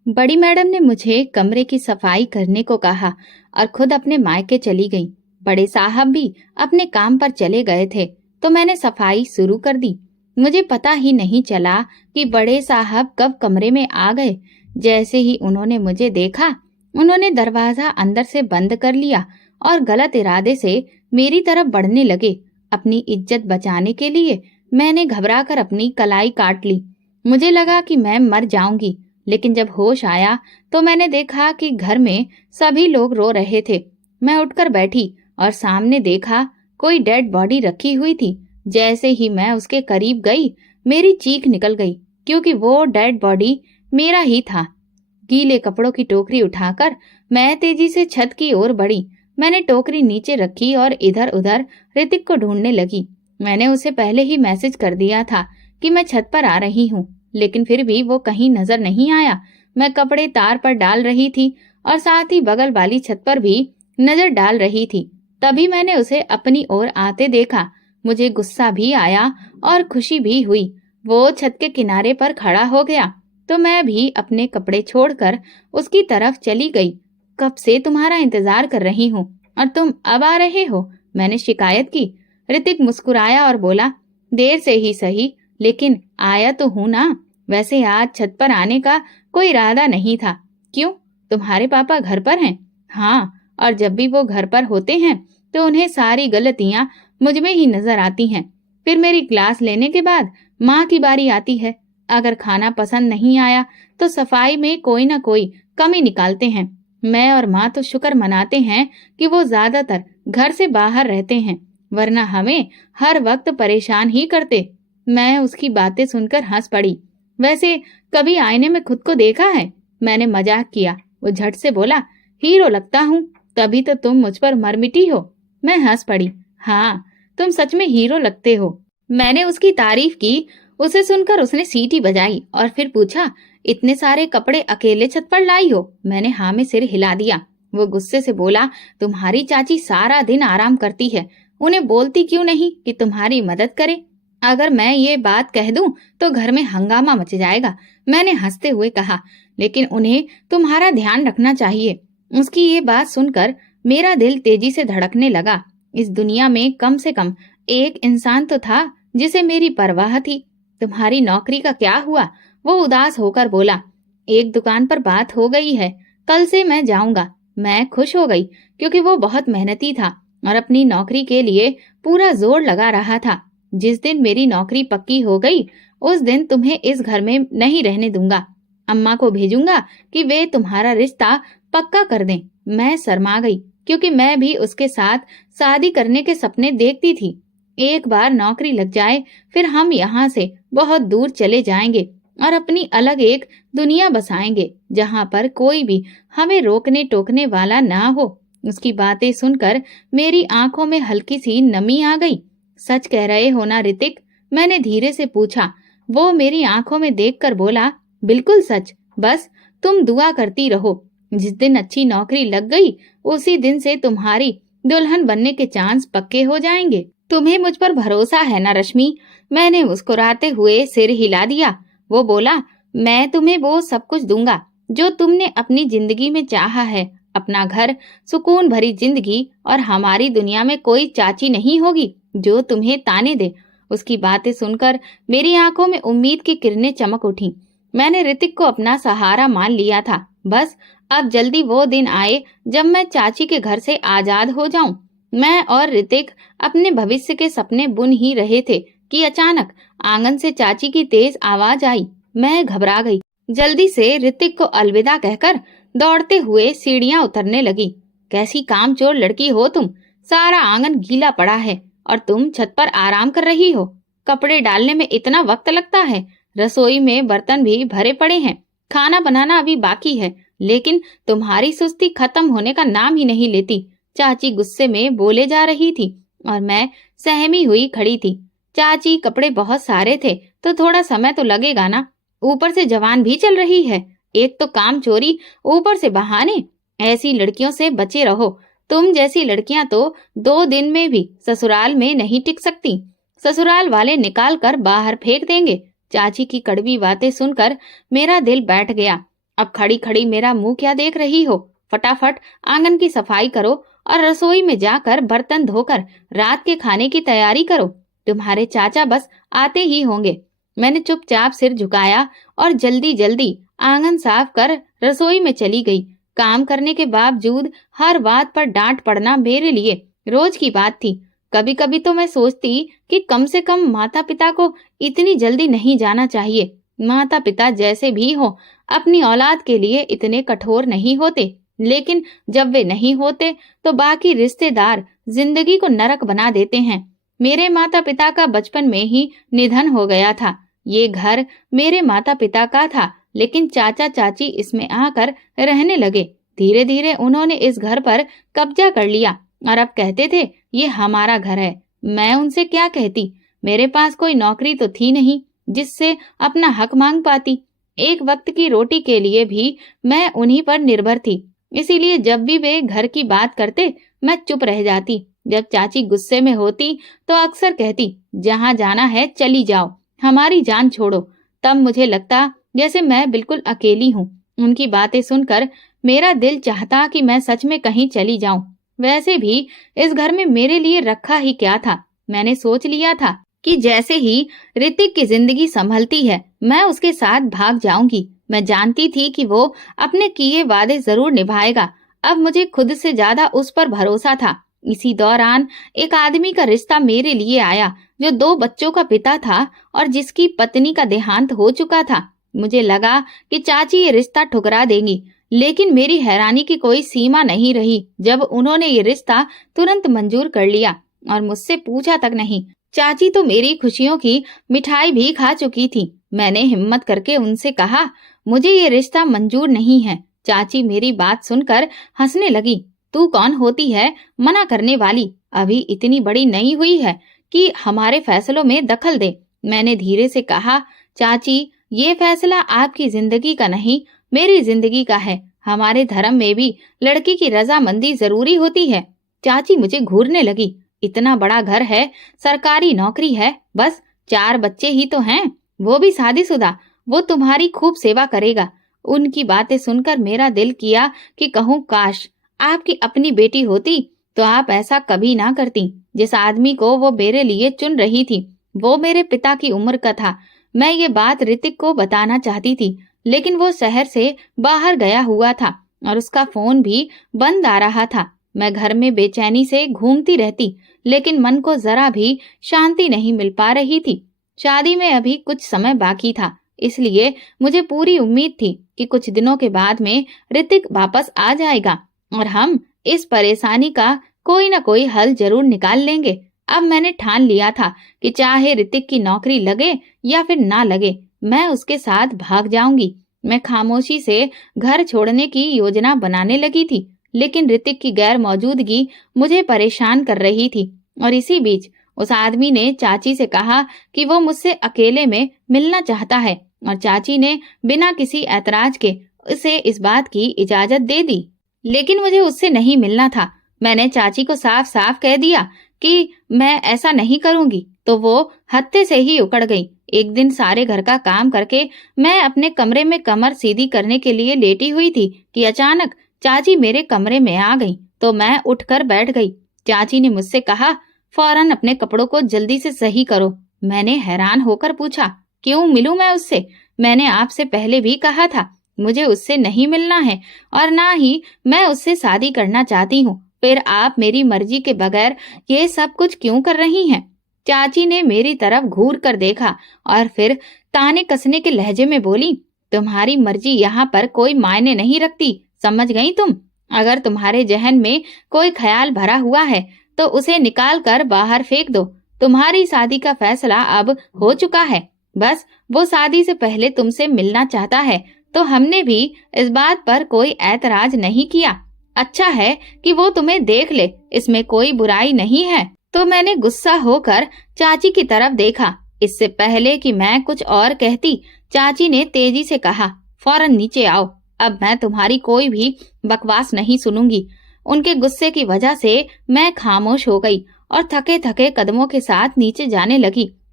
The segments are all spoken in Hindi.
बड़ी मैडम ने मुझे कमरे की सफाई करने को कहा और खुद अपने मायके चली गई। बड़े साहब भी अपने काम पर चले गए थे तो मैंने सफाई शुरू कर दी। मुझे पता ही नहीं चला कि बड़े साहब कब कमरे में आ गए। जैसे ही उन्होंने मुझे देखा, उन्होंने दरवाजा अंदर से बंद कर लिया और गलत इरादे से मेरी तरफ बढ़ने लगे। अपनी इज्जत बचाने के लिए मैंने घबराकर अपनी कलाई काट ली। मुझे लगा कि मैं मर जाऊंगी, लेकिन जब होश आया तो मैंने देखा कि घर में सभी लोग रो रहे थे। मैं उठकर बैठी और सामने देखा कोई डेड बॉडी रखी हुई थी। जैसे ही मैं उसके करीब गई, मेरी चीख निकल गई, क्योंकि वो डेड बॉडी मेरा ही था। गीले कपड़ों की टोकरी उठाकर मैं तेजी से छत की ओर बढ़ी। मैंने टोकरी नीचे रखी और इधर उधर ऋतिक को ढूंढने लगी। मैंने उसे पहले ही मैसेज कर दिया था कि मैं छत पर आ रही हूँ, लेकिन फिर भी वो कहीं नजर नहीं आया। मैं कपड़े तार पर डाल रही थी और साथ ही बगल वाली छत पर भी नजर डाल रही थी। तभी मैंने उसे अपनी ओर आते देखा। मुझे गुस्सा भी आया और खुशी भी हुई। वो छत के किनारे पर खड़ा हो गया तो मैं भी अपने कपड़े छोड़कर उसकी तरफ चली गई। कब से तुम्हारा इंतजार कर रही हूँ और तुम अब आ रहे हो, मैंने शिकायत की। ऋतिक मुस्कुराया और बोला, देर से ही सही, लेकिन आया तो हूं ना। वैसे आज छत पर आने का कोई इरादा नहीं था। क्यों, तुम्हारे पापा घर पर हैं? हाँ, और जब भी वो घर पर होते हैं तो उन्हें सारी गलतियां मुझ में ही नजर आती हैं। फिर मेरी क्लास लेने के बाद माँ की बारी आती है। अगर खाना पसंद नहीं आया तो सफाई में कोई ना कोई कमी निकालते हैं। मैं और माँ तो शुक्र मनाते हैं कि वो ज्यादातर घर से बाहर रहते हैं, वरना हमें हर वक्त परेशान ही करते। मैं उसकी बातें सुनकर हंस पड़ी। वैसे कभी आईने में खुद को देखा है? मैंने मजाक किया। वो झट से बोला, हीरो लगता हूँ, तभी तो तुम मुझ पर मर मिटी हो। मैं हंस पड़ी। हाँ, तुम सच में हीरो लगते हो। मैंने उसकी तारीफ की। उसे सुनकर उसने सीटी बजाई और फिर पूछा, इतने सारे कपड़े अकेले छत पर लाई हो? मैंने हाँ में सिर हिला दिया। वो गुस्से से बोला, तुम्हारी चाची सारा दिन आराम करती है, उन्हें बोलती क्यों नहीं कि तुम्हारी मदद करे? अगर मैं ये बात कह दूं तो घर में हंगामा मच जाएगा। मैंने हंसते हुए कहा, लेकिन उन्हें तुम्हारा ध्यान रखना चाहिए। उसकी ये बात सुनकर मेरा दिल तेजी से धड़कने लगा। इस दुनिया में कम से कम एक इंसान तो था जिसे मेरी परवाह थी। तुम्हारी नौकरी का क्या हुआ? वो उदास होकर बोला, एक दुकान पर बात हो गई है, कल से मैं जाऊंगा। मैं खुश हो गई, क्योंकि वो बहुत मेहनती था और अपनी नौकरी के लिए पूरा जोर लगा रहा था। जिस दिन मेरी नौकरी पक्की हो गई, उस दिन तुम्हें इस घर में नहीं रहने दूंगा। अम्मा को भेजूंगा कि वे तुम्हारा रिश्ता पक्का कर दें। मैं शर्मा गई, क्योंकि मैं भी उसके साथ शादी करने के सपने देखती थी। एक बार नौकरी लग जाए, फिर हम यहाँ से बहुत दूर चले जाएंगे और अपनी अलग एक दुनिया बसाएंगे, जहाँ पर कोई भी हमें रोकने टोकने वाला ना हो। उसकी बातें सुनकर मेरी आंखों में हल्की सी नमी आ गई। सच कह रहे हो ना ऋतिक? मैंने धीरे से पूछा। वो मेरी आंखों में देखकर बोला, बिल्कुल सच, बस तुम दुआ करती रहो। जिस दिन अच्छी नौकरी लग गई, उसी दिन से तुम्हारी दुल्हन बनने के चांस पक्के हो जाएंगे। तुम्हें मुझ पर भरोसा है ना रश्मि? मैंने मुस्कुराते हुए सिर हिला दिया। वो बोला, मैं तुम्हें वो सब कुछ दूंगा जो तुमने अपनी जिंदगी में चाहा है। अपना घर, सुकून भरी जिंदगी, और हमारी दुनिया में कोई चाची नहीं होगी जो तुम्हें ताने दे। उसकी बातें सुनकर मेरी आंखों में उम्मीद की किरणें चमक उठी। मैंने ऋतिक को अपना सहारा मान लिया था। बस अब जल्दी वो दिन आए जब मैं चाची के घर से आजाद हो जाऊं। मैं और ऋतिक अपने भविष्य के सपने बुन ही रहे थे कि अचानक आंगन से चाची की तेज आवाज आई। मैं घबरा गई। जल्दी से ऋतिक को अलविदा कहकर दौड़ते हुए सीढ़ियां उतरने लगी। कैसी कामचोर लड़की हो तुम! सारा आंगन गीला पड़ा है और तुम छत पर आराम कर रही हो। कपड़े डालने में इतना वक्त लगता है? रसोई में बर्तन भी भरे पड़े हैं, खाना बनाना अभी बाकी है, लेकिन तुम्हारी सुस्ती खत्म होने का नाम ही नहीं लेती। चाची गुस्से में बोले जा रही थी और मैं सहमी हुई खड़ी थी। चाची, कपड़े बहुत सारे थे तो थोड़ा समय तो लगेगा ना, ऊपर से जवान भी चल रही है। एक तो काम चोरी, ऊपर से बहाने। ऐसी लड़कियों से बचे रहो। तुम जैसी लड़कियां तो 2 दिन में भी ससुराल में नहीं टिक सकती। ससुराल वाले निकाल कर बाहर फेंक देंगे। चाची की कड़वी बातें सुनकर मेरा दिल बैठ गया। अब खड़ी खड़ी मेरा मुंह क्या देख रही हो? फटाफट आंगन की सफाई करो और रसोई में जाकर बर्तन धोकर रात के खाने की तैयारी करो। तुम्हारे चाचा बस आते ही होंगे। मैंने चुपचाप सिर झुकाया और जल्दी जल्दी आंगन साफ कर रसोई में चली गई। काम करने के बावजूद हर बात पर डांट पड़ना मेरे लिए रोज की बात थी। कभी कभी तो मैं सोचती कि कम से कम माता पिता को इतनी जल्दी नहीं जाना चाहिए। माता पिता जैसे भी हो अपनी औलाद के लिए इतने कठोर नहीं होते, लेकिन जब वे नहीं होते तो बाकी रिश्तेदार जिंदगी को नरक बना देते हैं। मेरे माता पिता का बचपन में ही निधन हो गया था। ये घर मेरे माता पिता का था, लेकिन चाचा चाची इसमें आकर रहने लगे। धीरे धीरे उन्होंने इस घर पर कब्जा कर लिया और अब कहते थे ये हमारा घर है। मैं उनसे क्या कहती? मेरे पास कोई नौकरी तो थी नहीं जिससे अपना हक मांग पाती। एक वक्त की रोटी के लिए भी मैं उन्हीं पर निर्भर थी। इसीलिए जब भी वे घर की बात करते मैं चुप रह जाती। जब चाची गुस्से में होती तो अक्सर कहती जहाँ जाना है चली जाओ, हमारी जान छोड़ो। तब मुझे लगता जैसे मैं बिल्कुल अकेली हूँ। उनकी बातें सुनकर मेरा दिल चाहता कि मैं सच में कहीं चली जाऊं। वैसे भी इस घर में मेरे लिए रखा ही क्या था। मैंने सोच लिया था कि जैसे ही ऋतिक की जिंदगी संभलती है मैं उसके साथ भाग जाऊंगी। मैं जानती थी कि वो अपने किए वादे जरूर निभाएगा। अब मुझे खुद से ज्यादा उस पर भरोसा था। इसी दौरान एक आदमी का रिश्ता मेरे लिए आया जो 2 बच्चों का पिता था और जिसकी पत्नी का देहांत हो चुका था। मुझे लगा कि चाची ये रिश्ता ठुकरा देंगी, लेकिन मेरी हैरानी की कोई सीमा नहीं रही जब उन्होंने ये रिश्ता तुरंत मंजूर कर लिया और मुझसे पूछा तक नहीं। चाची तो मेरी खुशियों की मिठाई भी खा चुकी थी। मैंने हिम्मत करके उनसे कहा मुझे ये रिश्ता मंजूर नहीं है। चाची मेरी बात सुनकर हंसने लगी। तू कौन होती है मना करने वाली? अभी इतनी बड़ी नहीं हुई है कि हमारे फैसलों में दखल दे। मैंने धीरे से कहा चाची ये फैसला आपकी जिंदगी का नहीं मेरी जिंदगी का है। हमारे धर्म में भी लड़की की रजामंदी जरूरी होती है। चाची मुझे घूरने लगी। इतना बड़ा घर है, सरकारी नौकरी है, बस 4 बच्चे ही तो हैं, वो भी शादीशुदा। वो तुम्हारी खूब सेवा करेगा। उनकी बातें सुनकर मेरा दिल किया कि कहूँ काश आपकी अपनी बेटी होती तो आप ऐसा कभी ना करती। जिस आदमी को वो मेरे लिए चुन रही थी वो मेरे पिता की उम्र का था। मैं ये बात ऋतिक को बताना चाहती थी, लेकिन वो शहर से बाहर गया हुआ था और उसका फोन भी बंद आ रहा था। मैं घर में बेचैनी से घूमती रहती, लेकिन मन को जरा भी शांति नहीं मिल पा रही थी। शादी में अभी कुछ समय बाकी था, इसलिए मुझे पूरी उम्मीद थी कि कुछ दिनों के बाद में ऋतिक वापस आ जाएगा और हम इस परेशानी का कोई ना कोई हल जरूर निकाल लेंगे। अब मैंने ठान लिया था कि चाहे ऋतिक की नौकरी लगे या फिर ना लगे, मैं उसके साथ भाग जाऊंगी। मैं खामोशी से घर छोड़ने की योजना बनाने लगी थी, लेकिन ऋतिक की गैर मौजूदगी मुझे परेशान कर रही थी। और इसी बीच उस आदमी ने चाची से कहा कि वो मुझसे अकेले में मिलना चाहता है और चाची ने बिना किसी ऐतराज के उसे इस बात की इजाजत दे दी। लेकिन मुझे उससे नहीं मिलना था। मैंने चाची को साफ साफ कह दिया कि मैं ऐसा नहीं करूंगी, तो वो हत्थे से ही उकड़ गई। एक दिन सारे घर का काम करके मैं अपने कमरे में कमर सीधी करने के लिए लेटी हुई थी कि अचानक चाची मेरे कमरे में आ गई, तो मैं उठकर बैठ गई। चाची ने मुझसे कहा फौरन अपने कपड़ों को जल्दी से सही करो। मैंने हैरान होकर पूछा क्यों मिलूं मैं उससे? मैंने आपसे पहले भी कहा था मुझे उससे नहीं मिलना है और ना ही मैं उससे शादी करना चाहती हूँ। फिर आप मेरी मर्जी के बगैर ये सब कुछ क्यों कर रही हैं? चाची ने मेरी तरफ घूर कर देखा और फिर ताने कसने के लहजे में बोली तुम्हारी मर्जी यहाँ पर कोई मायने नहीं रखती, समझ गई तुम? अगर तुम्हारे जहन में कोई ख्याल भरा हुआ है तो उसे निकाल कर बाहर फेंक दो। तुम्हारी शादी का फैसला अब हो चुका है। बस वो शादी से पहले तुमसे मिलना चाहता है, तो हमने भी इस बात पर कोई ऐतराज नहीं किया। अच्छा है कि वो तुम्हें देख ले, इसमें कोई बुराई नहीं है। तो मैंने गुस्सा होकर चाची की तरफ देखा। इससे पहले कि मैं कुछ और कहती, चाची ने तेजी से कहा फौरन नीचे आओ, अब मैं तुम्हारी कोई भी बकवास नहीं सुनूंगी। उनके गुस्से की वजह से मैं खामोश हो गई और थके थके कदमों के साथ नीचे जाने लगी।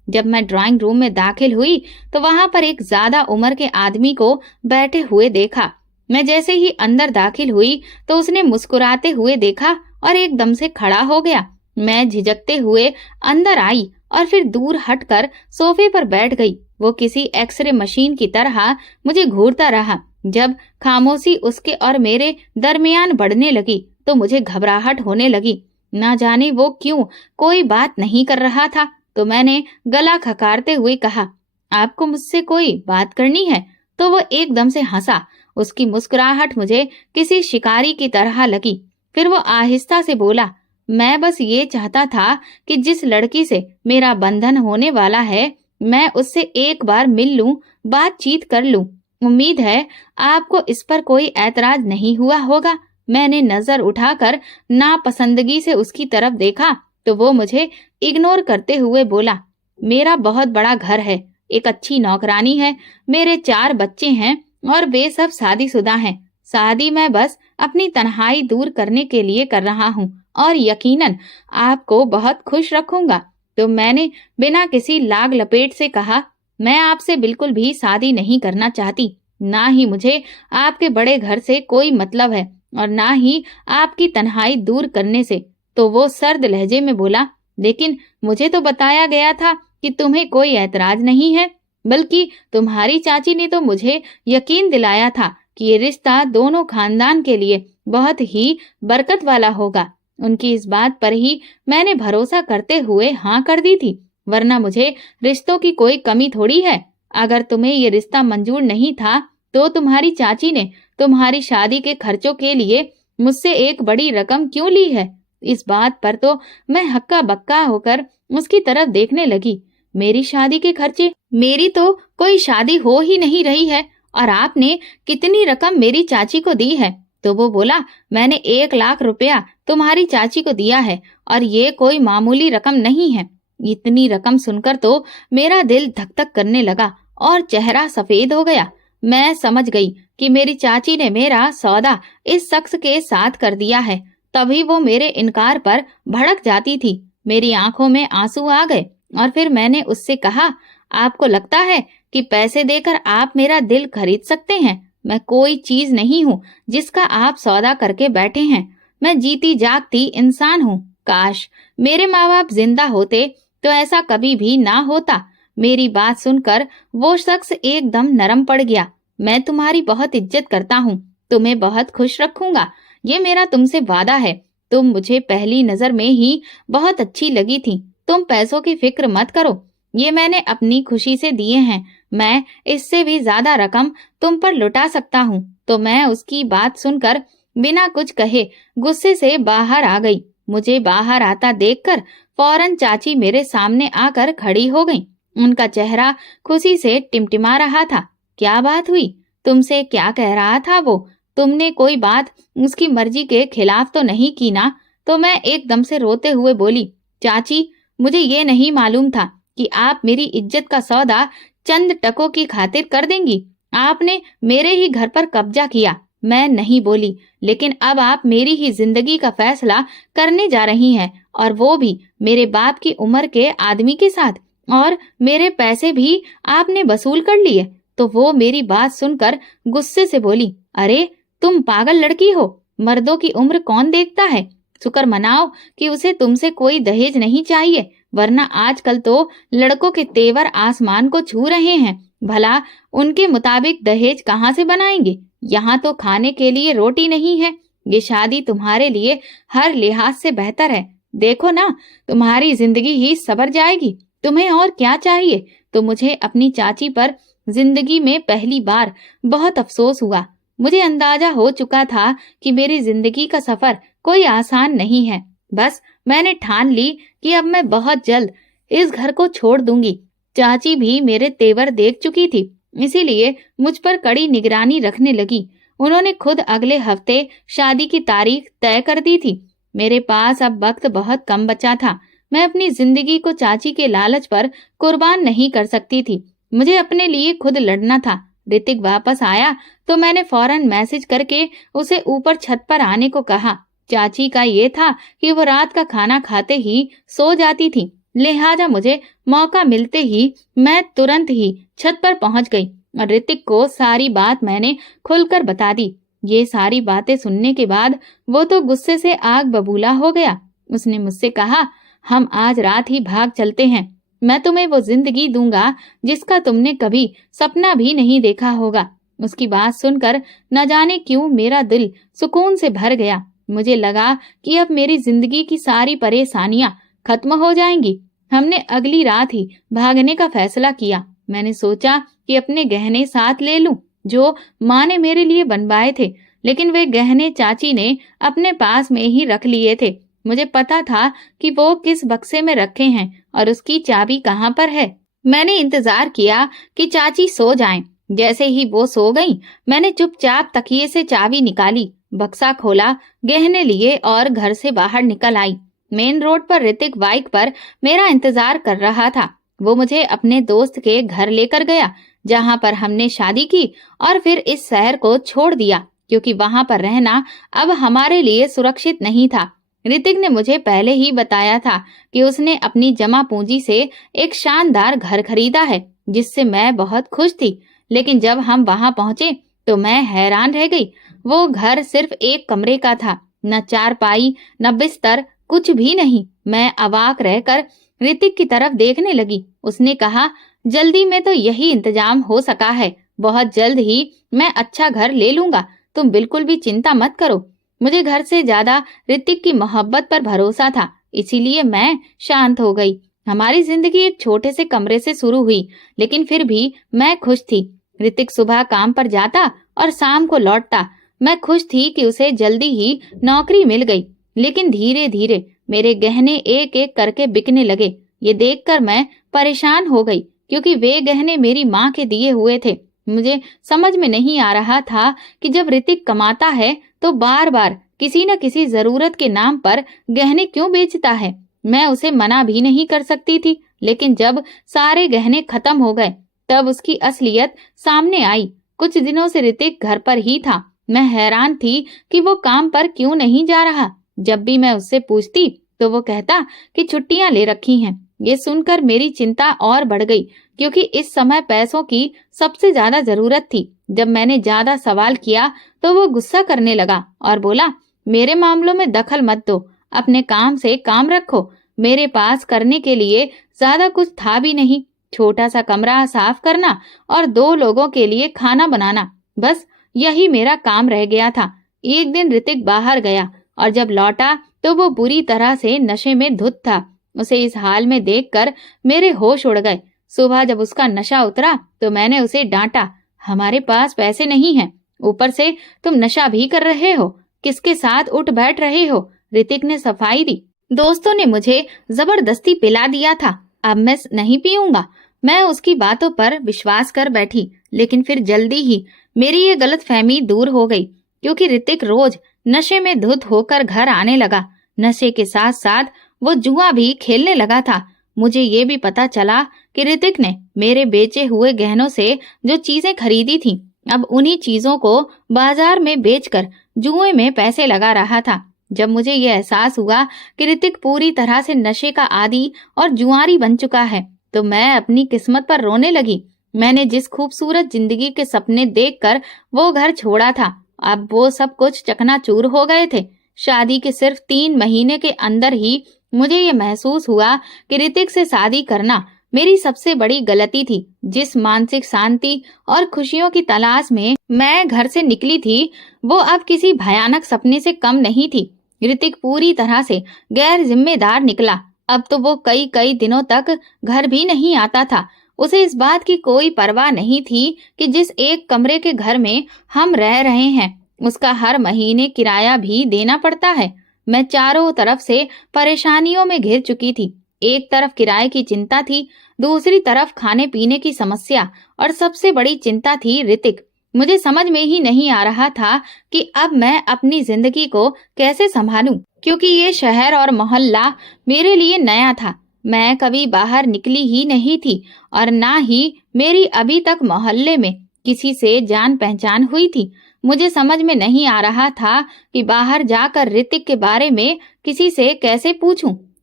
जब मैं ड्राइंग रूम में दाखिल हुई तो वहां पर एक ज्यादा उम्र के आदमी को बैठे हुए देखा। मैं जैसे ही अंदर दाखिल हुई तो उसने मुस्कुराते हुए देखा और एकदम से खड़ा हो गया। मैं झिझकते हुए अंदर आई और फिर दूर हटकर सोफे पर बैठ गई। वो किसी एक्सरे मशीन की तरह मुझे घूरता रहा। जब खामोशी उसके और मेरे दरमियान बढ़ने लगी तो मुझे घबराहट होने लगी। ना जाने वो क्यों कोई बात नहीं कर रहा था, तो मैंने गला खकारते हुए कहा, आपको मुझसे कोई बात करनी है? तो वो एकदम से हंसा। उसकी मुस्कुराहट मुझे किसी शिकारी की तरह लगी। फिर वो आहिस्ता से बोला, मैं बस ये चाहता था कि जिस लड़की से मेरा बंधन होने वाला है मैं उससे एक बार मिल लूं, बातचीत कर लूं। उम्मीद है आपको इस पर कोई ऐतराज नहीं हुआ होगा। मैंने नजर उठाकर नापसंदगी से उसकी तरफ देखा तो वो मुझे इग्नोर करते हुए बोला, मेरा बहुत बड़ा घर है, एक अच्छी नौकरानी है, मेरे 4 बच्चे हैं और वे सब शादीशुदा हैं। शादी मैं बस अपनी तन्हाई दूर करने के लिए कर रहा हूँ और यकीनन आपको बहुत खुश रखूंगा। तो मैंने बिना किसी लाग लपेट से कहा, मैं आपसे बिल्कुल भी शादी नहीं करना चाहती। ना ही मुझे आपके बड़े घर से कोई मतलब है और ना ही आपकी तन्हाई दूर करने से। तो वो सर्द लहजे में बोला, लेकिन मुझे तो बताया गया था कि तुम्हें कोई ऐतराज नहीं है, बल्कि तुम्हारी चाची ने तो मुझे यकीन दिलाया था कि ये रिश्ता दोनों खानदान के लिए बहुत ही बरकत वाला होगा। उनकी इस बात पर ही मैंने भरोसा करते हुए हाँ कर दी थी, वरना मुझे रिश्तों की कोई कमी थोड़ी है। अगर तुम्हें ये रिश्ता मंजूर नहीं था तो तुम्हारी चाची ने तुम्हारी शादी के खर्चों के लिए मुझसे एक बड़ी रकम क्यों ली है? इस बात पर तो मैं हक्का बक्का होकर उसकी तरफ देखने लगी। मेरी शादी के खर्चे? मेरी तो कोई शादी हो ही नहीं रही है और आपने कितनी रकम मेरी चाची को दी है? तो वो बोला, मैंने 1 लाख रुपया तुम्हारी चाची को दिया है और ये कोई मामूली रकम नहीं है। इतनी रकम सुनकर तो मेरा दिल धक धक करने लगा और चेहरा सफेद हो गया। मैं समझ गई कि मेरी चाची ने मेरा सौदा इस शख्स के साथ कर दिया है। तभी वो मेरे इनकार पर भड़क जाती थी। मेरी आंखों में आंसू आ गए और फिर मैंने उससे कहा, आपको लगता है कि पैसे देकर आप मेरा दिल खरीद सकते हैं? मैं कोई चीज नहीं हूँ जिसका आप सौदा करके बैठे हैं। मैं जीती जागती इंसान हूँ। काश मेरे माँ बाप जिंदा होते तो ऐसा कभी भी ना होता। मेरी बात सुनकर वो शख्स एकदम नरम पड़ गया। मैं तुम्हारी बहुत इज्जत करता हूँ, तुम्हें बहुत खुश रखूंगा, ये मेरा तुमसे वादा है। तुम मुझे पहली नजर में ही बहुत अच्छी लगी थी। तुम पैसों की फिक्र मत करो, ये मैंने अपनी खुशी से दिए हैं। मैं इससे भी ज्यादा रकम तुम पर लुटा सकता हूँ। तो मैं उसकी बात सुनकर बिना कुछ कहे गुस्से से बाहर आ गई। मुझे बाहर आता देखकर फौरन चाची मेरे सामने आकर खड़ी हो गई। उनका चेहरा खुशी से टिमटिमा रहा था। क्या बात हुई? तुमसे क्या कह रहा था वो? तुमने कोई बात उसकी मर्जी के खिलाफ तो नहीं की ना? तो मैं एकदम से रोते हुए बोली, चाची, मुझे ये नहीं मालूम था कि आप मेरी इज्जत का सौदा चंद टकों की खातिर कर देंगी। आपने मेरे ही घर पर कब्जा किया। मैं नहीं बोली, लेकिन अब आप मेरी ही जिंदगी का फैसला करने जा रही हैं, और वो भी मेरे बाप की उम्र के आदमी के साथ, और मेरे पैसे भी आपने वसूल कर लिए। तो वो मेरी बात सुनकर गुस्से से बोली, अरे तुम पागल लड़की हो, मर्दों की उम्र कौन देखता है? शुक्र मनाओ कि उसे तुमसे कोई दहेज नहीं चाहिए, वरना आजकल तो लड़कों के तेवर आसमान को छू रहे हैं। भला उनके मुताबिक दहेज कहाँ से बनाएंगे? यहाँ तो खाने के लिए रोटी नहीं है। ये शादी तुम्हारे लिए हर लिहाज से बेहतर है। देखो ना, तुम्हारी जिंदगी ही सवर जाएगी। तुम्हें और क्या चाहिए? तो मुझे अपनी चाची पर जिंदगी में पहली बार बहुत अफसोस हुआ। मुझे अंदाजा हो चुका था कि मेरी जिंदगी का सफर कोई आसान नहीं है। बस मैंने ठान ली कि अब मैं बहुत जल्द इस घर को छोड़ दूंगी। चाची भी मेरे तेवर देख चुकी थी, इसीलिए मुझ पर कड़ी निगरानी रखने लगी। उन्होंने खुद अगले हफ्ते शादी की तारीख तय कर दी थी। मेरे पास अब वक्त बहुत कम बचा था। मैं अपनी जिंदगी को चाची के लालच पर कुर्बान नहीं कर सकती थी। मुझे अपने लिए खुद लड़ना था। ऋतिक वापस आया तो मैंने फौरन मैसेज करके उसे ऊपर छत पर आने को कहा। चाची का ये था कि वो रात का खाना खाते ही सो जाती थी। लिहाजा मुझे मौका मिलते ही मैं तुरंत ही छत पर पहुंच गई और ऋतिक को सारी बात मैंने खुलकर बता दी। ये सारी बातें सुनने के बाद वो तो गुस्से से आग बबूला हो गया। उसने मुझसे कहा, हम आज रात ही भाग चलते हैं। मैं तुम्हें वो जिंदगी दूंगा जिसका तुमने कभी सपना भी नहीं देखा होगा। उसकी बात सुनकर न जाने क्यों मेरा दिल सुकून से भर गया। मुझे लगा कि अब मेरी जिंदगी की सारी परेशानियां खत्म हो जाएंगी। हमने अगली रात ही भागने का फैसला किया। मैंने सोचा कि अपने गहने साथ ले लूं जो माँ ने मेरे लिए बनवाए थे, लेकिन वे गहने चाची ने अपने पास में ही रख लिए थे। मुझे पता था कि वो किस बक्से में रखे हैं और उसकी चाबी कहाँ पर है। मैंने इंतजार किया कि चाची सो जाएं। जैसे ही वो सो गईं, मैंने चुपचाप तकिए से चाबी निकाली, बक्सा खोला, गहने लिए और घर से बाहर निकल आई। मेन रोड पर ऋतिक बाइक पर मेरा इंतजार कर रहा था। वो मुझे अपने दोस्त के घर लेकर गया जहाँ पर हमने शादी की और फिर इस शहर को छोड़ दिया क्योंकि वहाँ पर रहना अब हमारे लिए सुरक्षित नहीं था। ऋतिक ने मुझे पहले ही बताया था कि उसने अपनी जमा पूंजी से एक शानदार घर खरीदा है, जिससे मैं बहुत खुश थी। लेकिन जब हम वहां पहुंचे तो मैं हैरान रह गई। वो घर सिर्फ एक कमरे का था, न चारपाई न बिस्तर, कुछ भी नहीं। मैं अवाक रहकर ऋतिक की तरफ देखने लगी। उसने कहा, जल्दी में तो यही इंतजाम हो सका है, बहुत जल्द ही मैं अच्छा घर ले लूंगा, तुम बिल्कुल भी चिंता मत करो। मुझे घर से ज्यादा ऋतिक की मोहब्बत पर भरोसा था, इसीलिए मैं शांत हो गई। हमारी जिंदगी एक छोटे से कमरे से शुरू हुई, लेकिन फिर भी मैं खुश थी। ऋतिक सुबह काम पर जाता और शाम को लौटता। मैं खुश थी कि उसे जल्दी ही नौकरी मिल गई। लेकिन धीरे धीरे मेरे गहने एक एक करके बिकने लगे। ये देखकर मैं परेशान हो गई क्योंकि वे गहने मेरी माँ के दिए हुए थे। मुझे समझ में नहीं आ रहा था कि जब ऋतिक कमाता है तो बार बार किसी न किसी जरूरत के नाम पर गहने क्यों बेचता है। मैं उसे मना भी नहीं कर सकती थी, लेकिन जब सारे गहने खत्म हो गए तब उसकी असलियत सामने आई। कुछ दिनों से ऋतिक घर पर ही था। मैं हैरान थी कि वो काम पर क्यों नहीं जा रहा। जब भी मैं उससे पूछती तो वो कहता कि छुट्टियां ले रखी हैं। ये सुनकर मेरी चिंता और बढ़ गई क्योंकि इस समय पैसों की सबसे ज्यादा जरूरत थी। जब मैंने ज्यादा सवाल किया तो वो गुस्सा करने लगा और बोला, मेरे मामलों में दखल मत दो, अपने काम से काम रखो। मेरे पास करने के लिए ज्यादा कुछ था भी नहीं, छोटा सा कमरा साफ करना और 2 लोगों के लिए खाना बनाना, बस यही मेरा काम रह गया था। एक दिन ऋतिक बाहर गया और जब लौटा तो वो बुरी तरह से नशे में धुत था। उसे इस हाल में देखकर मेरे होश उड़ गए। सुबह जब उसका नशा उतरा तो मैंने उसे डांटा, हमारे पास पैसे नहीं हैं, ऊपर से तुम नशा भी कर रहे हो, किसके साथ उठ बैठ रहे हो। ऋतिक ने सफाई दी, दोस्तों ने मुझे जबरदस्ती पिला दिया था, अब मैं नहीं पीऊंगा। मैं उसकी बातों पर विश्वास कर बैठी, लेकिन फिर जल्दी ही मेरी ये गलतफहमी दूर हो गई क्योंकि ऋतिक रोज नशे में धुत होकर घर आने लगा। नशे के साथ साथ वो जुआ भी खेलने लगा था। मुझे ये भी पता चला कि ऋतिक ने मेरे बेचे हुए गहनों से जो चीजें खरीदी थी, अब उन्हीं चीजों को बाजार में बेचकर जुए में पैसे लगा रहा था। जब मुझे ये एहसास हुआ कि ऋतिक पूरी तरह से नशे का आदी और जुआरी बन चुका है तो मैं अपनी किस्मत पर रोने लगी। मैंने जिस खूबसूरत जिंदगी के सपने देखकर वो घर छोड़ा था, अब वो सब कुछ चकनाचूर हो गए थे। शादी के सिर्फ 3 महीने के अंदर ही मुझे ये महसूस हुआ कि ऋतिक से शादी करना मेरी सबसे बड़ी गलती थी। जिस मानसिक शांति और खुशियों की तलाश में मैं घर से निकली थी, वो अब किसी भयानक सपने से कम नहीं थी। ऋतिक पूरी तरह से गैर जिम्मेदार निकला। अब तो वो कई दिनों तक घर भी नहीं आता था। उसे इस बात की कोई परवाह नहीं थी कि जिस एक कमरे के घर में हम रह रहे हैं उसका हर महीने किराया भी देना पड़ता है। मैं चारों तरफ से परेशानियों में घिर चुकी थी। एक तरफ किराए की चिंता थी, दूसरी तरफ खाने पीने की समस्या और सबसे बड़ी चिंता थी ऋतिक। मुझे समझ में ही नहीं आ रहा था कि अब मैं अपनी जिंदगी को कैसे संभालूं, क्योंकि ये शहर और मोहल्ला मेरे लिए नया था। मैं कभी बाहर निकली ही नहीं थी और ना ही मेरी अभी तक मोहल्ले में किसी से जान पहचान हुई थी। मुझे समझ में नहीं आ रहा था कि बाहर जाकर ऋतिक के बारे में किसी से कैसे पूछूं।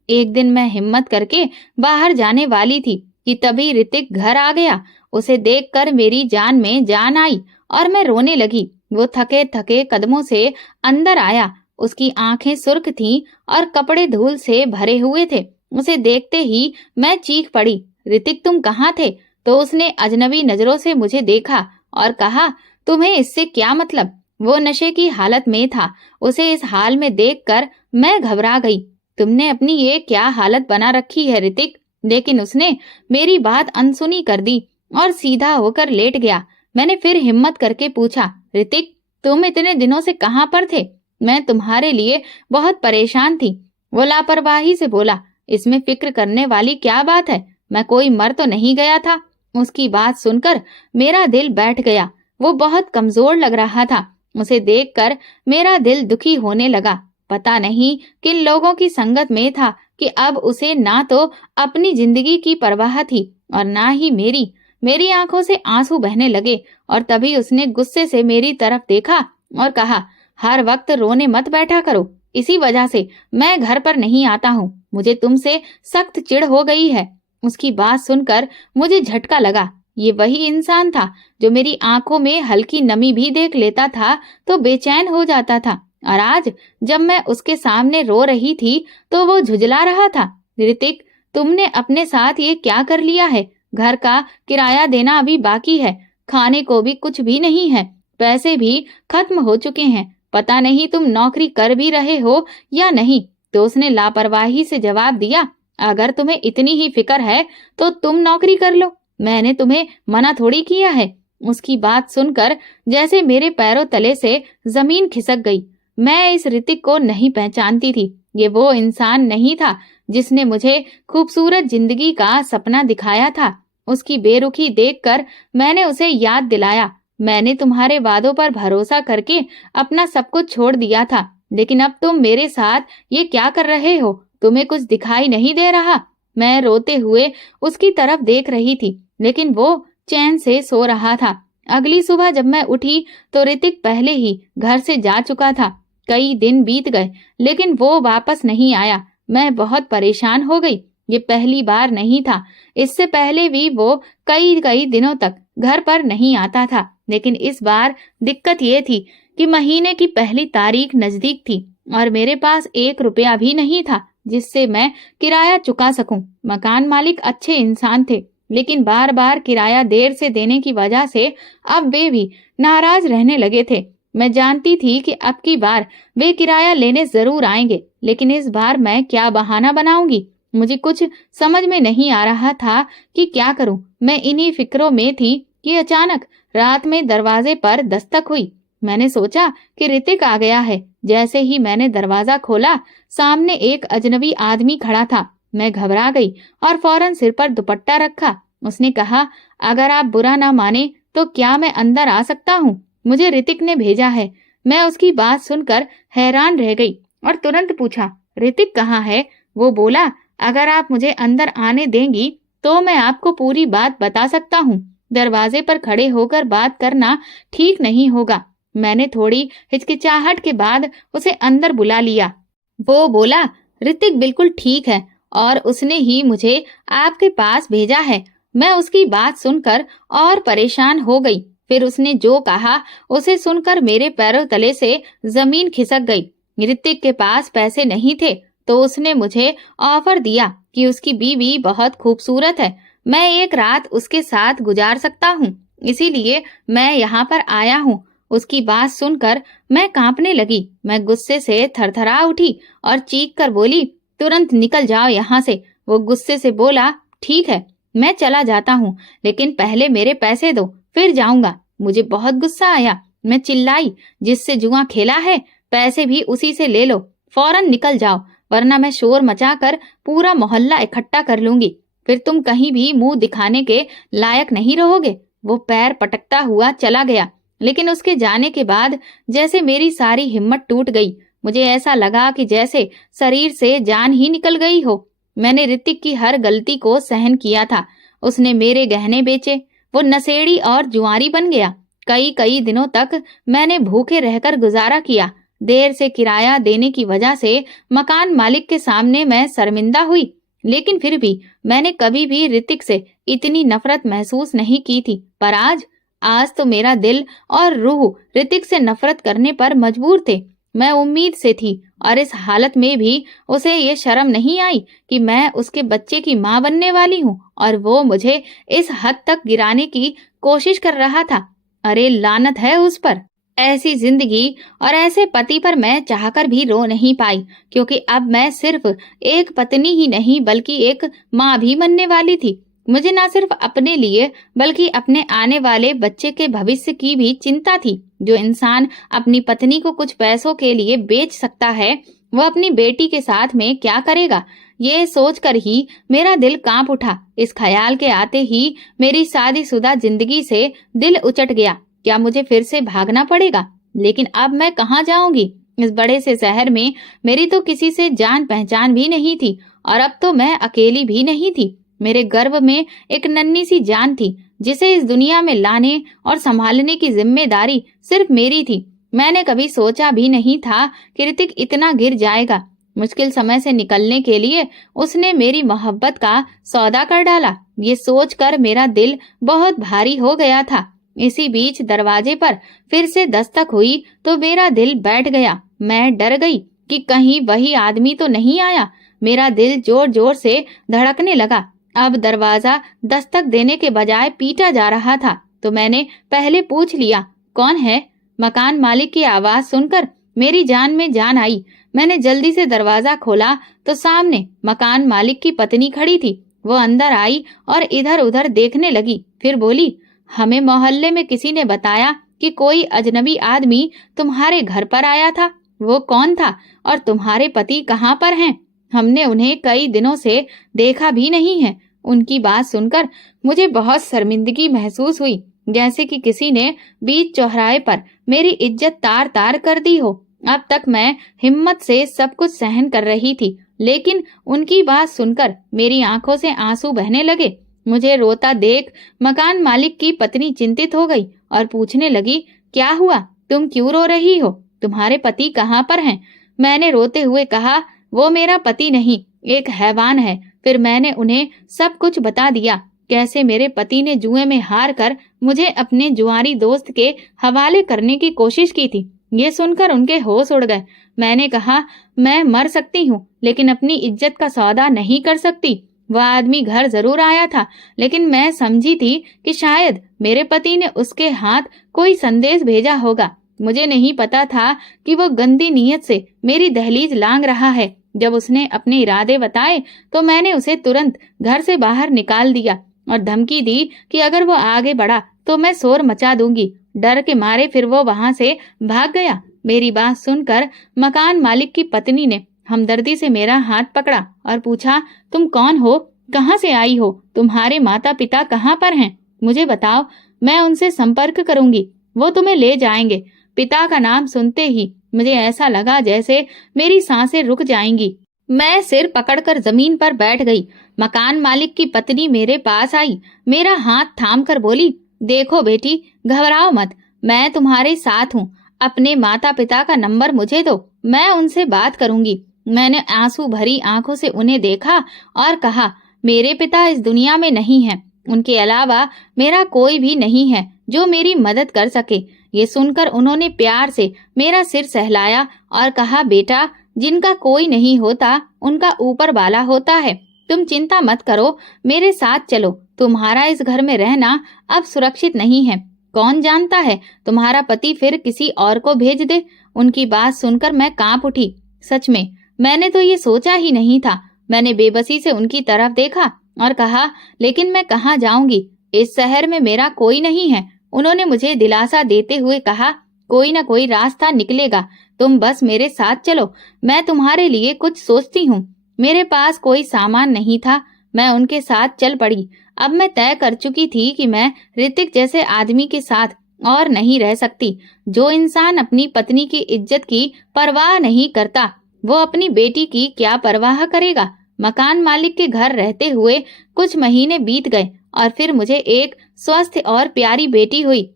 एक दिन मैं हिम्मत करके बाहर जाने वाली थी कि तभी ऋतिक घर आ गया। उसे देखकर मेरी जान में जान आई और मैं रोने लगी। वो थके थके कदमों से अंदर आया। उसकी आंखें सुर्ख थीं और कपड़े धूल से भरे हुए थे। उसे देखते ही मैं चीख पड़ी, ऋतिक तुम कहाँ थे? तो उसने अजनबी नजरों से मुझे देखा और कहा, तुम्हें इससे क्या मतलब? वो नशे की हालत में था। उसे इस हाल में देखकर मैं घबरा गई। तुमने अपनी ये क्या हालत बना रखी है ऋतिक? लेकिन उसने मेरी बात अनसुनी कर दी और सीधा होकर लेट गया। मैंने फिर हिम्मत करके पूछा, ऋतिक तुम इतने दिनों से कहाँ पर थे? मैं तुम्हारे लिए बहुत परेशान थी। वो लापरवाही से बोला, इसमें फिक्र करने वाली क्या बात है? मैं कोई मर तो नहीं गया था। उसकी बात सुनकर मेरा दिल बैठ गया। वो बहुत कमजोर लग रहा था। उसे देखकर मेरा दिल दुखी होने लगा। पता नहीं किन लोगों की संगत में था कि अब उसे ना तो अपनी जिंदगी की परवाह थी और ना ही मेरी। मेरी आंखों से आंसू बहने लगे और तभी उसने गुस्से से मेरी तरफ देखा और कहा, हर वक्त रोने मत बैठा करो। इसी वजह से मैं घर पर नहीं आता हूँ। मुझे तुमसे सख्त चिढ़ हो गई है। उसकी बात सुनकर मुझे झटका लगा। ये वही इंसान था जो मेरी आंखों में हल्की नमी भी देख लेता था तो बेचैन हो जाता था, और आज जब मैं उसके सामने रो रही थी तो वो झुंझला रहा था। ऋतिक तुमने अपने साथ ये क्या कर लिया है? घर का किराया देना अभी बाकी है, खाने को भी कुछ भी नहीं है, पैसे भी खत्म हो चुके हैं। पता नहीं तुम नौकरी कर भी रहे हो या नहीं। तो उसने लापरवाही से जवाब दिया, अगर तुम्हें इतनी ही फिक्र है तो तुम नौकरी कर लो, मैंने तुम्हें मना थोड़ी किया है। उसकी बात सुनकर जैसे मेरे पैरों तले से जमीन खिसक गई। मैं इस ऋतिक को नहीं पहचानती थी। ये वो इंसान नहीं था जिसने मुझे खूबसूरत जिंदगी का सपना दिखाया था। उसकी बेरुखी देखकर मैंने उसे याद दिलाया, मैंने तुम्हारे वादों पर भरोसा करके अपना सब कुछ छोड़ दिया था, लेकिन अब तुम मेरे साथ ये क्या कर रहे हो? तुम्हें कुछ दिखाई नहीं दे रहा? मैं रोते हुए उसकी तरफ देख रही थी, लेकिन वो चैन से सो रहा था। अगली सुबह जब मैं उठी तो ऋतिक पहले ही घर से जा चुका था। कई दिन बीत गए लेकिन वो वापस नहीं आया। मैं बहुत परेशान हो गई। ये पहली बार नहीं था, इससे पहले भी वो कई कई दिनों तक घर पर नहीं आता था। लेकिन इस बार दिक्कत ये थी कि महीने की पहली तारीख नजदीक थी और मेरे पास 1 रुपया भी नहीं था जिससे मैं किराया चुका सकूं। मकान मालिक अच्छे इंसान थे, लेकिन बार बार किराया देर से देने की वजह से अब वे भी नाराज रहने लगे थे। मैं जानती थी कि अब की बार वे किराया लेने जरूर आएंगे, लेकिन इस बार मैं क्या बहाना बनाऊंगी? मुझे कुछ समझ में नहीं आ रहा था कि क्या करूं। मैं इन्हीं फिक्रों में थी कि अचानक रात में दरवाजे पर दस्तक हुई। मैंने सोचा कि ऋतिक आ गया है। जैसे ही मैंने दरवाजा खोला, सामने एक अजनबी आदमी खड़ा था। मैं घबरा गई और फौरन सिर पर दुपट्टा रखा। उसने कहा, अगर आप बुरा ना माने तो क्या मैं अंदर आ सकता हूँ? मुझे ऋतिक ने भेजा है। मैं उसकी बात सुनकर हैरान रह गई और तुरंत पूछा, ऋतिक कहाँ है? वो बोला, अगर आप मुझे अंदर आने देंगी तो मैं आपको पूरी बात बता सकता हूँ। दरवाजे पर खड़े होकर बात करना ठीक नहीं होगा। मैंने थोड़ी हिचकिचाहट के बाद उसे अंदर बुला लिया। वो बोला, ऋतिक बिल्कुल ठीक है और उसने ही मुझे आपके पास भेजा है। मैं उसकी बात सुनकर और परेशान हो गई। फिर उसने जो कहा उसे सुनकर मेरे पैरों तले से जमीन खिसक गई। ऋतिक के पास पैसे नहीं थे तो उसने मुझे ऑफर दिया कि उसकी बीवी बहुत खूबसूरत है, मैं एक रात उसके साथ गुजार सकता हूँ, इसीलिए मैं यहाँ पर आया हूँ। उसकी बात सुनकर मैं कांपने लगी। मैं गुस्से से थरथरा उठी और चीख कर बोली, तुरंत निकल जाओ यहाँ से। वो गुस्से से बोला, ठीक है मैं चला जाता हूँ, लेकिन पहले मेरे पैसे दो, फिर जाऊंगा। मुझे बहुत गुस्सा आया। मैं चिल्लाई, जिससे जुआ खेला है पैसे भी उसी से ले लो, फौरन निकल जाओ, वरना मैं शोर मचाकर पूरा मोहल्ला इकट्ठा कर लूंगी, फिर तुम कहीं भी मुंह दिखाने के लायक नहीं रहोगे। वो पैर पटकता हुआ चला गया, लेकिन उसके जाने के बाद जैसे मेरी सारी हिम्मत टूट गई। मुझे ऐसा लगा कि जैसे शरीर से जान ही निकल गई हो। मैंने ऋतिक की हर गलती को सहन किया था। उसने मेरे गहने बेचे, वो नशेड़ी और जुआरी बन गया। कई कई दिनों तक मैंने भूखे रहकर गुजारा किया। देर से किराया देने की वजह से मकान मालिक के सामने मैं शर्मिंदा हुई, लेकिन फिर भी मैंने कभी भी ऋतिक से इतनी नफरत महसूस नहीं की थी। पर आज तो मेरा दिल और रूह ऋतिक से नफरत करने पर मजबूर थे। मैं उम्मीद से थी और इस हालत में भी उसे ये शर्म नहीं आई कि मैं उसके बच्चे की मां बनने वाली हूँ और वो मुझे इस हद तक गिराने की कोशिश कर रहा था। अरे लानत है उस पर। ऐसी जिंदगी और ऐसे पति पर मैं चाहकर भी रो नहीं पाई, क्योंकि अब मैं सिर्फ एक पत्नी ही नहीं बल्कि एक माँ भी बनने वाली थी। मुझे न सिर्फ अपने लिए बल्कि अपने आने वाले बच्चे के भविष्य की भी चिंता थी। जो इंसान अपनी पत्नी को कुछ पैसों के लिए बेच सकता है, वो अपनी बेटी के साथ में क्या करेगा, ये सोचकर ही मेरा दिल कांप उठा। इस ख्याल के आते ही मेरी शादीशुदा जिंदगी से दिल उचट गया। क्या मुझे फिर से भागना पड़ेगा? लेकिन अब मैं कहाँ जाऊंगी? इस बड़े से शहर में मेरी तो किसी से जान पहचान भी नहीं थी और अब तो मैं अकेली भी नहीं थी। मेरे गर्भ में एक नन्ही सी जान थी जिसे इस दुनिया में लाने और संभालने की जिम्मेदारी सिर्फ मेरी थी। मैंने कभी सोचा भी नहीं था कि ऋतिक इतना गिर जाएगा। मुश्किल समय से निकलने के लिए उसने मेरी मोहब्बत का सौदा कर डाला। ये सोचकर मेरा दिल बहुत भारी हो गया था। इसी बीच दरवाजे पर फिर से दस्तक हुई तो मेरा दिल बैठ गया। मैं डर गई कि कहीं वही आदमी तो नहीं आया। मेरा दिल जोर जोर से धड़कने लगा। अब दरवाजा दस्तक देने के बजाय पीटा जा रहा था, तो मैंने पहले पूछ लिया, कौन है? मकान मालिक की आवाज सुनकर मेरी जान में जान आई। मैंने जल्दी से दरवाजा खोला तो सामने मकान मालिक की पत्नी खड़ी थी। वो अंदर आई और इधर उधर देखने लगी, फिर बोली, हमें मोहल्ले में किसी ने बताया कि कोई अजनबी आदमी तुम्हारे घर पर आया था। वो कौन था और तुम्हारे पति कहाँ पर हैं? हमने उन्हें कई दिनों से देखा भी नहीं है। उनकी बात सुनकर मुझे बहुत शर्मिंदगी महसूस हुई, जैसे कि किसी ने बीच चौराहे पर मेरी इज्जत तार तार कर दी हो। अब तक मैं हिम्मत से सब कुछ सहन कर रही थी, लेकिन उनकी बात सुनकर मेरी आंखों से आंसू बहने लगे। मुझे रोता देख मकान मालिक की पत्नी चिंतित हो गई और पूछने लगी, क्या हुआ? तुम क्यों रो रही हो? तुम्हारे पति कहाँ पर हैं? मैंने रोते हुए कहा, वो मेरा पति नहीं, एक हैवान है। फिर मैंने उन्हें सब कुछ बता दिया, कैसे मेरे पति ने जुए में हार कर मुझे अपने जुआरी दोस्त के हवाले करने की कोशिश की थी। ये सुनकर उनके होश उड़ गए। मैंने कहा, मैं मर सकती हूँ लेकिन अपनी इज्जत का सौदा नहीं कर सकती। वह आदमी घर जरूर आया था, लेकिन मैं समझी थी कि शायद मेरे पति ने उसके हाथ कोई संदेश भेजा होगा। मुझे नहीं पता था कि वो गंदी नीयत से मेरी दहलीज लांग रहा है। जब उसने अपने इरादे बताए तो मैंने उसे तुरंत घर से बाहर निकाल दिया और धमकी दी कि अगर वो आगे बढ़ा तो मैं शोर मचा दूंगी। डर के मारे फिर वो वहां से भाग गया। मेरी बात सुनकर मकान मालिक की पत्नी ने हमदर्दी से मेरा हाथ पकड़ा और पूछा, तुम कौन हो? कहाँ से आई हो? तुम्हारे माता पिता कहाँ पर हैं? मुझे बताओ, मैं उनसे संपर्क करूंगी, वो तुम्हें ले जाएंगे। पिता का नाम सुनते ही मुझे ऐसा लगा जैसे मेरी सांसें रुक जाएंगी। मैं सिर पकड़कर जमीन पर बैठ गई। मकान मालिक की पत्नी मेरे पास आई, मेरा हाथ थाम कर बोली, देखो बेटी, घबराओ मत, मैं तुम्हारे साथ हूँ। अपने माता पिता का नंबर मुझे दो, मैं उनसे बात करूंगी। मैंने आंसू भरी आंखों से उन्हें देखा और कहा, मेरे पिता इस दुनिया में नहीं हैं। उनके अलावा मेरा कोई भी नहीं है जो मेरी मदद कर सके। ये सुनकर उन्होंने प्यार से मेरा सिर सहलाया और कहा, बेटा, जिनका कोई नहीं होता उनका ऊपर वाला होता है। तुम चिंता मत करो, मेरे साथ चलो। तुम्हारा इस घर में रहना अब सुरक्षित नहीं है। कौन जानता है तुम्हारा पति फिर किसी और को भेज दे। उनकी बात सुनकर मैं कांप उठी। सच में मैंने तो ये सोचा ही नहीं था। मैंने बेबसी से उनकी तरफ देखा और कहा, लेकिन मैं कहाँ जाऊंगी? इस शहर में मेरा कोई नहीं है। उन्होंने मुझे दिलासा देते हुए कहा, कोई ना कोई रास्ता निकलेगा, तुम बस मेरे साथ चलो, मैं तुम्हारे लिए कुछ सोचती हूँ। मेरे पास कोई सामान नहीं था। मैं उनके साथ चल पड़ी। अब मैं तय कर चुकी थी कि मैं ऋतिक जैसे आदमी के साथ और नहीं रह सकती। जो इंसान अपनी पत्नी की इज्जत की परवाह नहीं करता, वो अपनी बेटी की क्या परवाह करेगा। मकान मालिक के घर रहते हुए कुछ महीने बीत गए और फिर मुझे एक स्वस्थ और प्यारी बेटी हुई।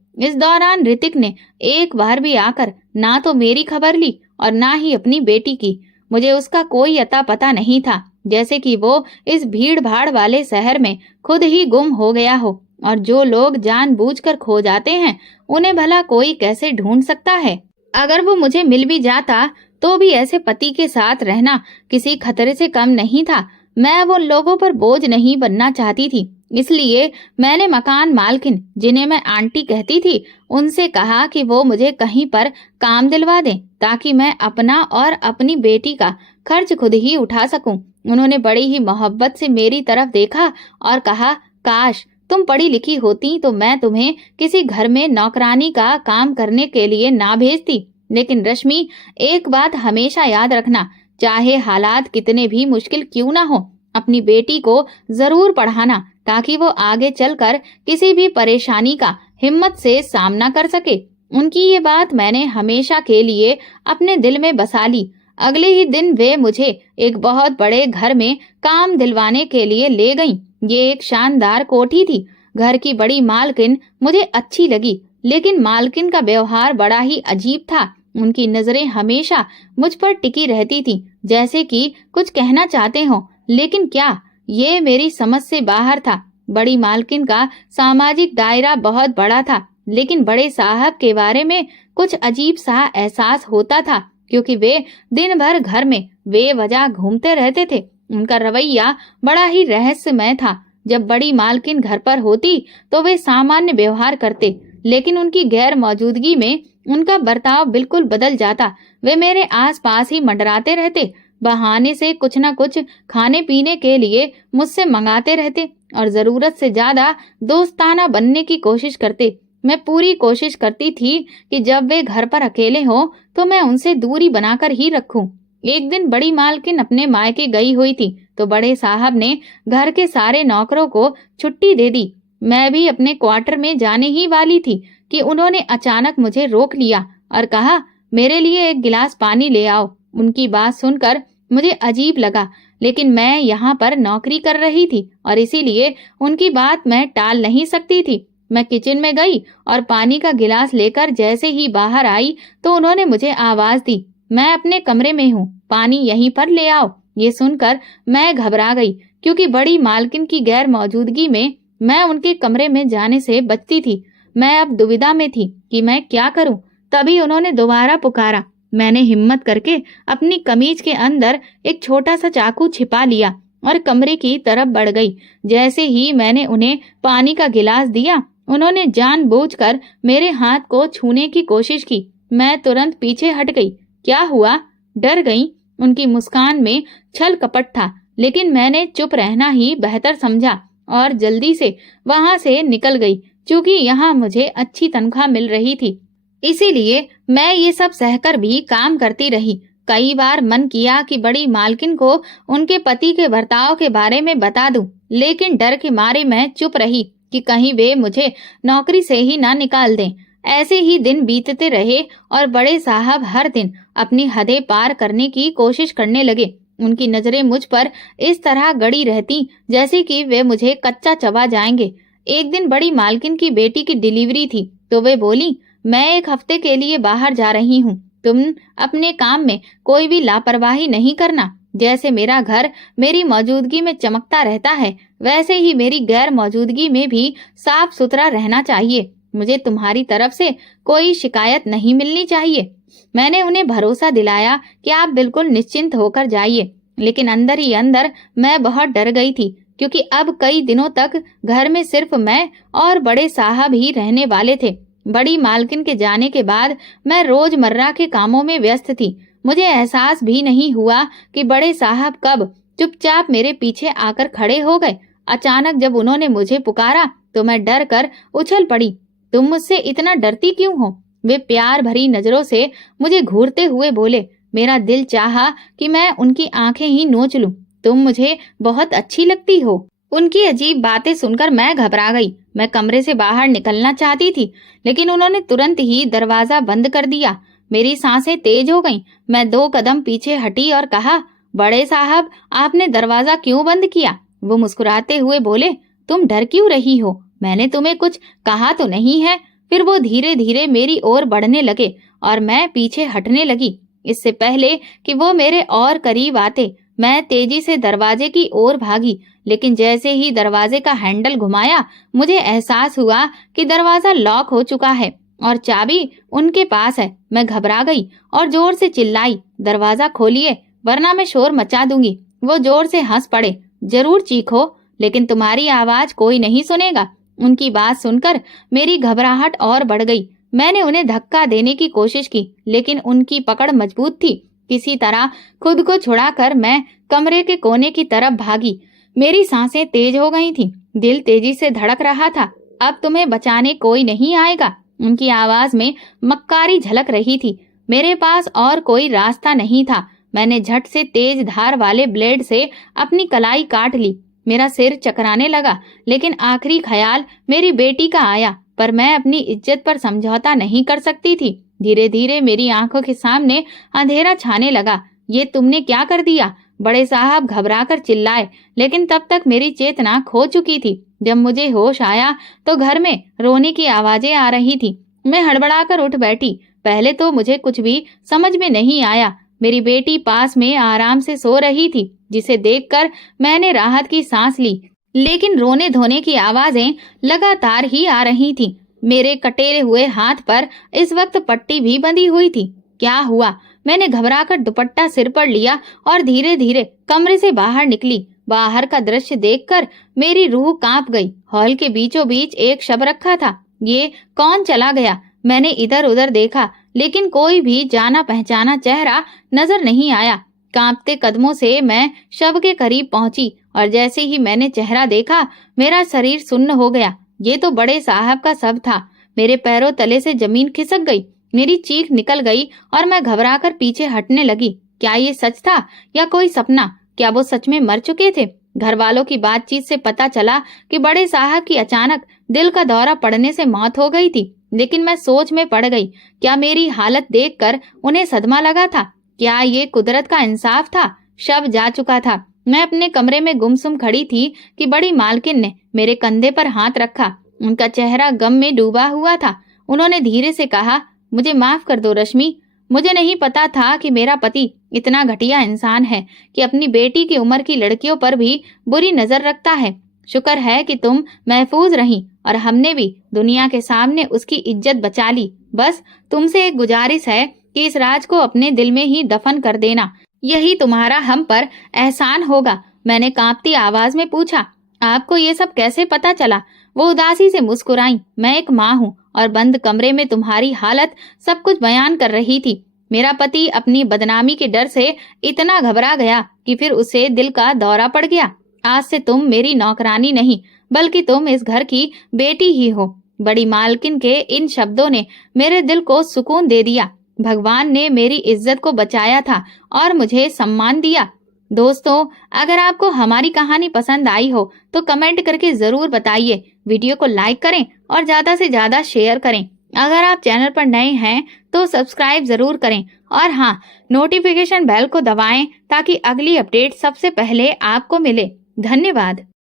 इस दौरान ऋतिक ने एक बार भी आकर ना तो मेरी खबर ली और ना ही अपनी बेटी की। मुझे उसका कोई अता पता नहीं था, जैसे कि वो इस भीड़ भाड़ वाले शहर में खुद ही गुम हो गया हो। और जो लोग जानबूझकर खो जाते हैं, उन्हें भला कोई कैसे ढूंढ सकता है। अगर वो मुझे मिल भी जाता तो भी ऐसे पति के साथ रहना किसी खतरे से कम नहीं था। मैं अब उन लोगों पर बोझ नहीं बनना चाहती थी, इसलिए मैंने मकान मालकिन, जिन्हें मैं आंटी कहती थी, उनसे कहा कि वो मुझे कहीं पर काम दिलवा दें ताकि मैं अपना और अपनी बेटी का खर्च खुद ही उठा सकूं। उन्होंने बड़ी ही मोहब्बत से मेरी तरफ देखा और कहा, काश तुम पढ़ी लिखी होती तो मैं तुम्हें किसी घर में नौकरानी का काम करने के लिए ना भेजती। लेकिन रश्मि, एक बात हमेशा याद रखना, चाहे हालात कितने भी मुश्किल क्यों ना हो, अपनी बेटी को जरूर पढ़ाना ताकि वो आगे चलकर किसी भी परेशानी का हिम्मत से सामना कर सके। उनकी ये बात मैंने हमेशा के लिए अपने दिल में बसा ली। अगले ही दिन वे मुझे एक बहुत बड़े घर में काम दिलवाने के लिए ले गईं। ये एक शानदार कोठी थी। घर की बड़ी मालकिन मुझे अच्छी लगी, लेकिन मालकिन का व्यवहार बड़ा ही अजीब था। उनकी नजरें हमेशा मुझ पर टिकी रहती थी, जैसे कि कुछ कहना चाहते हो, लेकिन क्या, ये मेरी समझ से बाहर था। बड़ी मालकिन का सामाजिक दायरा बहुत बड़ा था, लेकिन बड़े साहब के बारे में कुछ अजीब सा एहसास होता था, क्योंकि वे दिन भर घर में बेवजह घूमते रहते थे। उनका रवैया बड़ा ही रहस्यमय था। जब बड़ी मालकिन घर पर होती तो वे सामान्य व्यवहार करते, लेकिन उनकी गैर मौजूदगी में उनका बर्ताव बिल्कुल बदल जाता। वे मेरे आसपास ही मंडराते रहते, बहाने से कुछ न कुछ खाने पीने के लिए मुझसे मंगाते रहते और जरूरत से ज्यादा दोस्ताना बनने की कोशिश करते। मैं पूरी कोशिश करती थी कि जब वे घर पर अकेले हो तो मैं उनसे दूरी बनाकर ही रखूं। एक दिन बड़ी मालकिन अपने मायके गई हुई थी, तो बड़े साहब ने घर के सारे नौकरों को छुट्टी दे दी। मैं भी अपने क्वार्टर में जाने ही वाली थी कि उन्होंने अचानक मुझे रोक लिया और कहा, मेरे लिए एक गिलास पानी ले आओ। उनकी बात सुनकर मुझे अजीब लगा, लेकिन मैं यहाँ पर नौकरी कर रही थी और इसीलिए उनकी बात मैं टाल नहीं सकती थी। मैं किचन में गई और पानी का गिलास लेकर जैसे ही बाहर आई तो उन्होंने मुझे आवाज दी, मैं अपने कमरे में हूँ, पानी यहीं पर ले आओ। ये सुनकर मैं घबरा गई, क्योंकि बड़ी मालकिन की गैर मौजूदगी में मैं उनके कमरे में जाने से बचती थी। मैं अब दुविधा में थी कि मैं क्या करूं। तभी उन्होंने दोबारा पुकारा। मैंने हिम्मत करके अपनी कमीज के अंदर एक छोटा सा चाकू छिपा लिया और कमरे की तरफ बढ़ गई। जैसे ही मैंने उन्हें पानी का गिलास दिया, उन्होंने जानबूझकर मेरे हाथ को छूने की कोशिश की। मैं तुरंत पीछे हट गई। क्या हुआ? डर गई? उनकी मुस्कान में छल कपट था, लेकिन मैंने चुप रहना ही बेहतर समझा और जल्दी से वहां से निकल गई। क्योंकि यहाँ मुझे अच्छी तनख्वाह मिल रही थी, इसीलिए मैं ये सब सहकर भी काम करती रही। कई बार मन किया कि बड़ी मालकिन को उनके पति के बर्ताव के बारे में बता दूं, लेकिन डर के मारे मैं चुप रही कि कहीं वे मुझे नौकरी से ही ना निकाल दें। ऐसे ही दिन बीतते रहे और बड़े साहब हर दिन अपनी हदें पार करने की कोशिश करने लगे। उनकी नजरें मुझ पर इस तरह गड़ी रहती जैसे कि वे मुझे कच्चा चबा जाएंगे। एक दिन बड़ी मालकिन की बेटी की डिलीवरी थी, तो वे बोली, मैं एक हफ्ते के लिए बाहर जा रही हूँ, तुम अपने काम में कोई भी लापरवाही नहीं करना। जैसे मेरा घर मेरी मौजूदगी में चमकता रहता है, वैसे ही मेरी गैर मौजूदगी में भी साफ सुथरा रहना चाहिए। मुझे तुम्हारी तरफ से कोई शिकायत नहीं मिलनी चाहिए। मैंने उन्हें भरोसा दिलाया कि आप बिल्कुल निश्चिंत होकर जाइए, लेकिन अंदर ही अंदर मैं बहुत डर गई थी, क्योंकि अब कई दिनों तक घर में सिर्फ मैं और बड़े साहब ही रहने वाले थे। बड़ी मालकिन के जाने के बाद मैं रोजमर्रा के कामों में व्यस्त थी। मुझे एहसास भी नहीं हुआ कि बड़े साहब कब चुपचाप मेरे पीछे आकर खड़े हो गए। अचानक जब उन्होंने मुझे पुकारा तो मैं डर कर उछल पड़ी। तुम मुझसे इतना डरती क्यों हो? वे प्यार भरी नजरों से मुझे घूरते हुए बोले। मेरा दिल चाहा कि मैं उनकी आंखें ही नोच लूं। तुम मुझे बहुत अच्छी लगती हो। उनकी अजीब बातें सुनकर मैं घबरा गई। मैं कमरे से बाहर निकलना चाहती थी, लेकिन उन्होंने तुरंत ही दरवाजा बंद कर दिया। मेरी सांसें तेज हो गईं। मैं 2 कदम पीछे हटी और कहा, बड़े साहब, आपने दरवाजा क्यों बंद किया? वो मुस्कुराते हुए बोले, तुम डर क्यों रही हो? मैंने तुम्हें कुछ कहा तो नहीं है? फिर वो धीरे धीरे मेरी ओर बढ़ने लगे और मैं पीछे हटने लगी। इससे पहले कि वो मेरे और करीब आते, मैं तेजी से दरवाजे की ओर भागी, लेकिन जैसे ही दरवाजे का हैंडल घुमाया, मुझे एहसास हुआ कि दरवाजा लॉक हो चुका है और चाबी उनके पास है। मैं घबरा गई और जोर से चिल्लाई, दरवाजा खोलिए वरना मैं शोर मचा दूंगी। वो जोर से हंस पड़े, जरूर चीखो, लेकिन तुम्हारी आवाज कोई नहीं सुनेगा। उनकी बात सुनकर मेरी घबराहट और बढ़ गई। मैंने उन्हें धक्का देने की कोशिश की, लेकिन उनकी पकड़ मजबूत थी। किसी तरह खुद को छुड़ाकर मैं कमरे के कोने की तरफ भागी। मेरी सांसें तेज हो गई थीं, दिल तेजी से धड़क रहा था। अब तुम्हें बचाने कोई नहीं आएगा। उनकी आवाज में मक्कारी झलक रही थी। मेरे पास और कोई रास्ता नहीं था। मैंने झट से तेज धार वाले ब्लेड से अपनी कलाई काट ली। मेरा सिर चकराने लगा, लेकिन आखिरी ख्याल मेरी बेटी का आया, पर मैं अपनी इज्जत पर समझौता नहीं कर सकती थी। धीरे धीरे मेरी आंखों के सामने अंधेरा छाने लगा। ये तुमने क्या कर दिया? बड़े साहब घबराकर चिल्लाए, लेकिन तब तक मेरी चेतना खो चुकी थी। जब मुझे होश आया तो घर में रोने की आवाजें आ रही थी। मैं हड़बड़ाकर उठ बैठी। पहले तो मुझे कुछ भी समझ में नहीं आया। मेरी बेटी पास में आराम से सो रही थी, जिसे देखकर मैंने राहत की सांस ली, लेकिन रोने धोने की आवाजें लगातार ही आ रही थीं। मेरे कटे हुए हाथ पर इस वक्त पट्टी भी बंधी हुई थी। क्या हुआ? मैंने घबराकर दुपट्टा सिर पर लिया और धीरे धीरे कमरे से बाहर निकली। बाहर का दृश्य देखकर मेरी रूह कांप गई। हॉल के बीचों बीच एक शव रखा था। ये कौन चला गया? मैंने इधर उधर देखा, लेकिन कोई भी जाना पहचाना चेहरा नजर नहीं आया। कांपते कदमों से मैं शव के करीब पहुंची और जैसे ही मैंने चेहरा देखा, मेरा शरीर सुन्न हो गया। ये तो बड़े साहब का शव था। मेरे पैरों तले से जमीन खिसक गई, मेरी चीख निकल गई और मैं घबराकर पीछे हटने लगी। क्या ये सच था या कोई सपना? क्या वो सच में मर चुके थे? घर वालों की बातचीत से पता चला कि बड़े साहब की अचानक दिल का दौरा पड़ने से मौत हो गई थी, लेकिन मैं सोच में पड़ गई। क्या मेरी हालत देखकर उन्हें सदमा लगा था? क्या ये कुदरत का इंसाफ था? शव जा चुका था। मैं अपने कमरे में गुमसुम खड़ी थी कि बड़ी मालकिन ने मेरे कंधे पर हाथ रखा। उनका चेहरा गम में डूबा हुआ था। उन्होंने धीरे से कहा, मुझे माफ कर दो रश्मि। मुझे नहीं पता था कि मेरा पति इतना घटिया इंसान है कि अपनी बेटी की उम्र की लड़कियों पर भी बुरी नजर रखता है। शुक्र है कि तुम महफूज रही और हमने भी दुनिया के सामने उसकी इज्जत बचा ली। बस तुमसे एक गुजारिश है कि इस राज को अपने दिल में ही दफन कर देना। यही तुम्हारा हम पर एहसान होगा। मैंने कांपती आवाज में पूछा, आपको ये सब कैसे पता चला? वो उदासी से मुस्कुराई। मैं एक माँ हूँ और बंद कमरे में तुम्हारी हालत सब कुछ बयान कर रही थी। मेरा पति अपनी बदनामी के डर से इतना घबरा गया कि फिर उसे दिल का दौरा पड़ गया। आज से तुम मेरी नौकरानी नहीं, बल्कि तुम इस घर की बेटी ही हो। बड़ी मालकिन के इन शब्दों ने मेरे दिल को सुकून दे दिया। भगवान ने मेरी इज्जत को बचाया था और मुझे सम्मान दिया। दोस्तों, अगर आपको हमारी कहानी पसंद आई हो तो कमेंट करके जरूर बताइए। वीडियो को लाइक करें और ज्यादा से ज्यादा शेयर करें। अगर आप चैनल पर नए हैं तो सब्सक्राइब जरूर करें और हाँ, नोटिफिकेशन बेल को दबाएं ताकि अगली अपडेट सबसे पहले आपको मिले। धन्यवाद।